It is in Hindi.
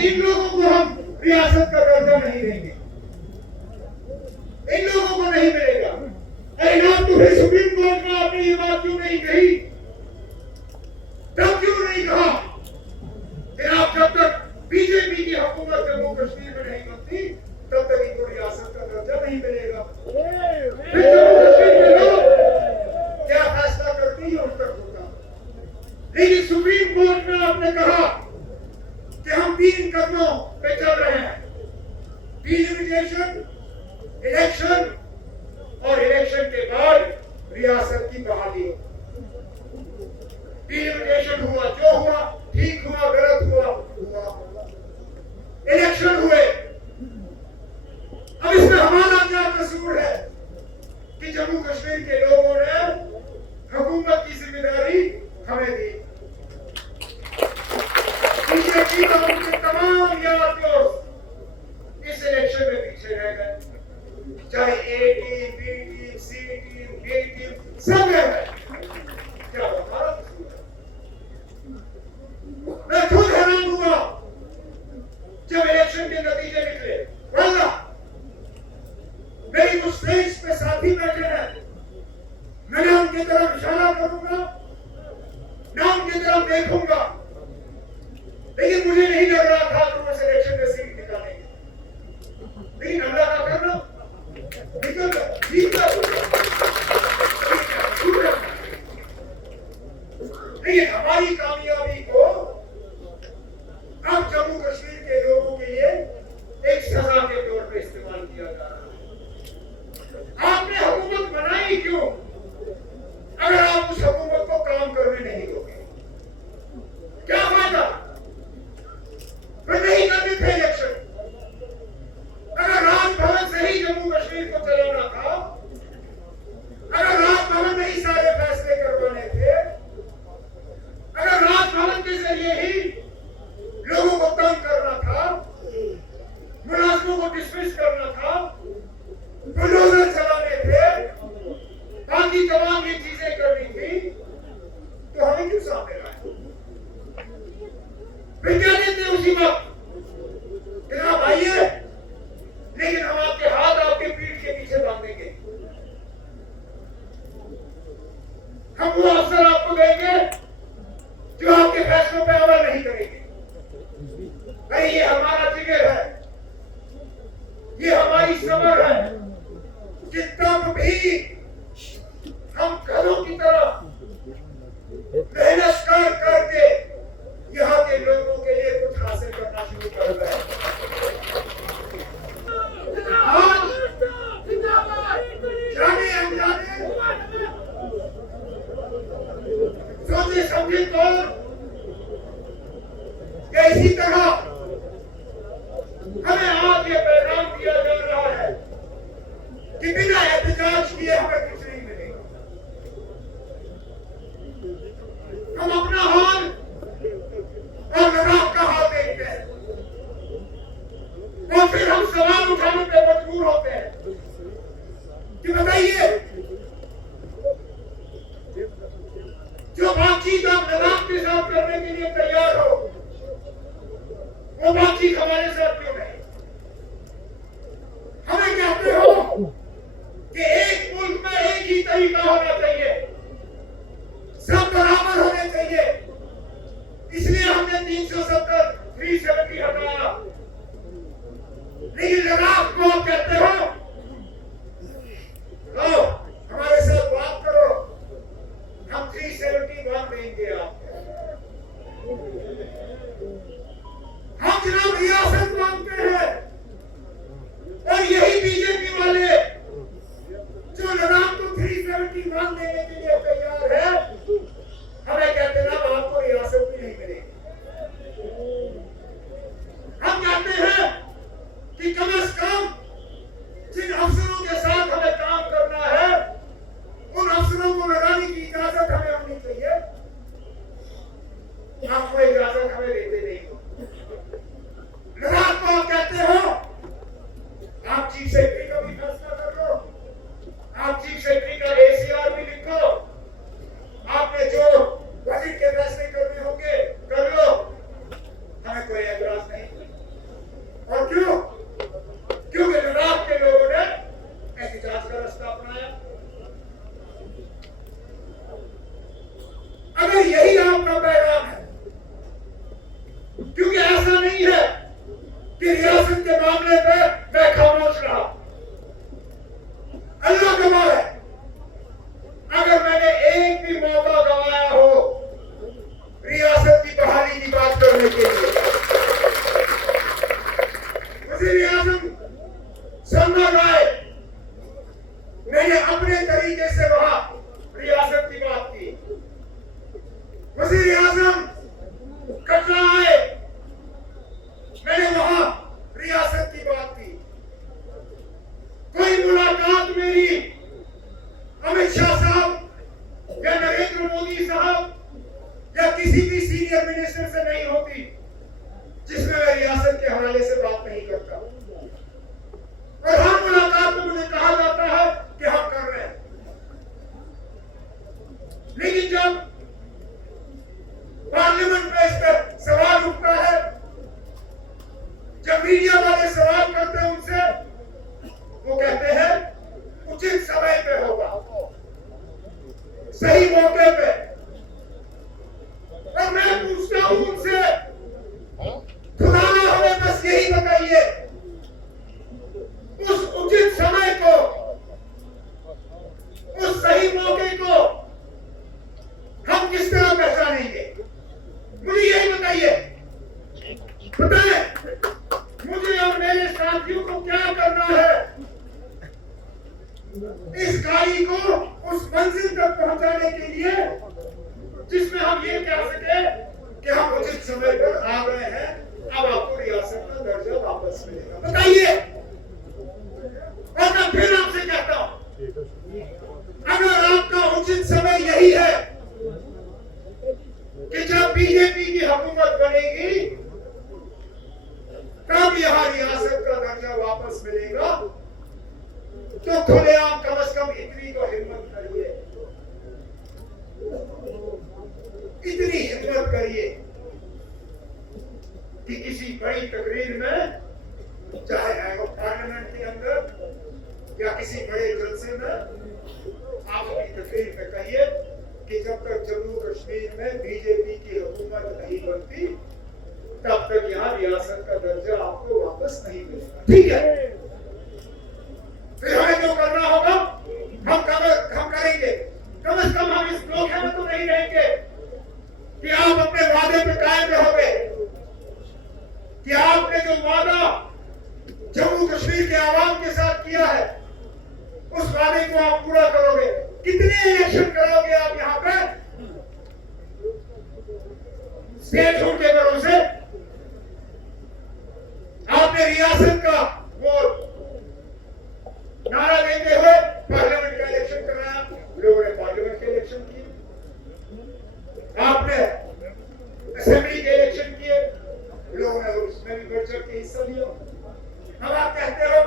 इन लोगों को हम रियासत का दर्जा नहीं देंगे, इन लोगों को नहीं मिलेगा। अरे ना तुम्हें सुप्रीम कोर्ट में आपने ये बात क्यों नहीं कही, तब क्यों नहीं कहा कि आप जब तक बीजेपी की हुकूमत जम्मू कश्मीर में नहीं बनती तब तक इनको रियासत का दर्जा नहीं मिलेगा। फिर जम्मू कश्मीर के लोग क्या फैसला करती है उस तक होगा। लेकिन सुप्रीम कोर्ट में आपने कहा कि हम 3 कदमों पे चल रहे हैं, डिलिमिटेशन, इलेक्शन और इलेक्शन के बाद रियासत की बहाली। डिलिमिटेशन हुआ, जो हुआ ठीक हुआ, गलत हुआ। इलेक्शन हुए, अब इसमें हमारा क्या कसूर है कि जम्मू कश्मीर के लोगों ने हुकूमत की जिम्मेदारी हमें दी। बीजेपी का उनके तमाम यार दोस्त इस इलेक्शन में पीछे रह गए, चाहे ए टीम, बी टीम, सी टीम, डी टीम, सब है। क्या हमारा कसूर है? मैं खुद हैरान हुआ जब इलेक्शन के नतीजे निकले। वल्लाह मेरी कुछ स्टेज पे साथी बैठे हैं, मैं उनकी तरफ इशारा करूंगा, ना उनकी तरफ देखूंगा, लेकिन मुझे नहीं लग रहा था कि वो इलेक्शन में सीट निकालेंगे। लेकिन अल्लाह का करना निकल लेकिन हमारी कामयाबी को अब जम्मू कश्मीर के लोगों के लिए एक सजा के तौर पे इस्तेमाल किया जा रहा है। आपने हुकूमत बनाई क्यों अगर आप उस हुकूमत को काम करने नहीं दोगे? क्या फायदा? फिर नहीं करने थे इलेक्शन। अगर राजभवन से ही जम्मू कश्मीर को चलाना था, अगर राजभवन में ही सारे फैसले करवाने थे, अगर राजभवन के जरिए ही लोगों को तंग करना था, मुलाजमों को डिसमिस करना था, बुलडोजर चलाने थे, बाकी तमाम ये चीजें करनी थी, तो हमें क्यों सामने लाए? फिर क्या देते उसी वक्त आप आइए, लेकिन हम आपके हाथ आपके पीठ के पीछे बांधेंगे, हम वो अवसर आपको देंगे जो आपके फैसलों पे अमल नहीं करेंगे। भाई ये हमारा जिगर है, ये हमारी समर है कि तब भी हम घरों की तरह मेहनत कर करके यहाँ के लोगों के लिए कुछ हासिल करना शुरू कर रहे हैं। जाने अनजाने सोचे समझे तो इसी तरह हमें आज ये पैगाम दिया जा रहा है कि बिना एहतजाज किए हमें कुछ नहीं मिलेगा। हम अपना हाल और लद्दाख का हाल देखते हैं और फिर हम सवाल उठाने पे मजबूर होते हैं कि बताइए जो बातचीत आप लद्दाख के साथ करने के लिए तैयार हो, वो बातचीत हमारे साथ क्यों नहीं? हमें कहते हो कि एक मुल्क में एक ही तरीका होना चाहिए, सब बराबर होने चाहिए, इसलिए हमने 370, 370 हटाया। लेकिन लद्दाख को आप कहते हो लो हमारे साथ बात करो, हम 371 देंगे आपको। हम जनाब रियासत मांगते कि रियासत के मामले पे मैं खामोश रहा। अल्लाह गवाह है, अगर मैंने एक भी मौका गवाया हो रियासत की बहाली की बात करने के लिए, वज़ीर आज़म सन्ना राय मैंने अपने तरीके से वहां रियासत की बात की। वज़ीर आज़म कटरा आए, मैंने वहां रियासत की बात की। कोई मुलाकात मेरी अमित शाह साहब या नरेंद्र मोदी साहब या किसी भी सीनियर मिनिस्टर से नहीं होती जिसमें मैं रियासत के हवाले से बात नहीं करता। और हर मुलाकात में मुझे कहा जाता है कि हम कर रहे हैं, लेकिन जब पार्लियामेंट में इस पर सवाल उठता है, जब मीडिया वाले सवाल करते हैं उनसे, वो कहते हैं उचित समय पे होगा, सही मौके पे। और मैं पूछता हूं उनसे, खुदा ना हमें बस यही बताइए, उस उचित समय को, उस सही मौके को हम किस तरह पहचानेंगे? मुझे यही बताइए। बताएं मुझे और मेरे साथियों को क्या करना है इस गाड़ी को उस मंजिल तक पहुंचाने के लिए जिसमें हम ये कह सके कि हम उचित समय पर आ गए हैं, अब आपको रियासत का दर्जा वापस मिलेगा। बताइए। और मैं फिर आपसे कहता हूं, अगर आपका उचित समय यही है कि जब बीजेपी की हुकूमत बनेगी तब यहां रियासत का दर्जा वापस मिलेगा, तो खुलेआम कम से कम इतनी तो हिम्मत करिए, इतनी हिम्मत करिए कि किसी बड़ी तकरीर में, चाहे पार्लियामेंट के अंदर या किसी बड़े जलसे में, आप अपनी तकरीर में कहिए कि जब तक जम्मू कश्मीर में बीजेपी की हुकूमत नहीं बनती तब तक यहाँ रियासत का दर्जा आपको वापस नहीं मिलेगा। ठीक है, फिर हमें जो करना होगा हम करेंगे। कम से कम हम इस धोखे में तो नहीं रहेंगे कि आप अपने वादे पे कायम रहोगे, कि आपने जो वादा जम्मू कश्मीर के आवाम के साथ किया है उस वादे को आप पूरा करोगे। कितने इलेक्शन कराओगे आप यहाँ पे स्टेट छोड़ के भरोसे? आपने रियासत का वो नारा देते हुए पार्लियामेंट का इलेक्शन कराया, लोगों ने पार्लियामेंट के इलेक्शन किए, आपने असेंबली के इलेक्शन किए, लोगों ने उसमें भी बढ़ चढ़ के हिस्सा लिया। अब आप कहते हो